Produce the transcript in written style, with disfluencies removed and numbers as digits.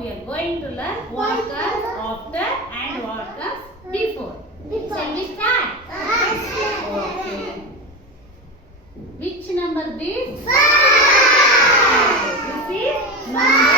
we are going to learn what comes after and what comes before. Shall we start? Okay. Which number this? 5. This is number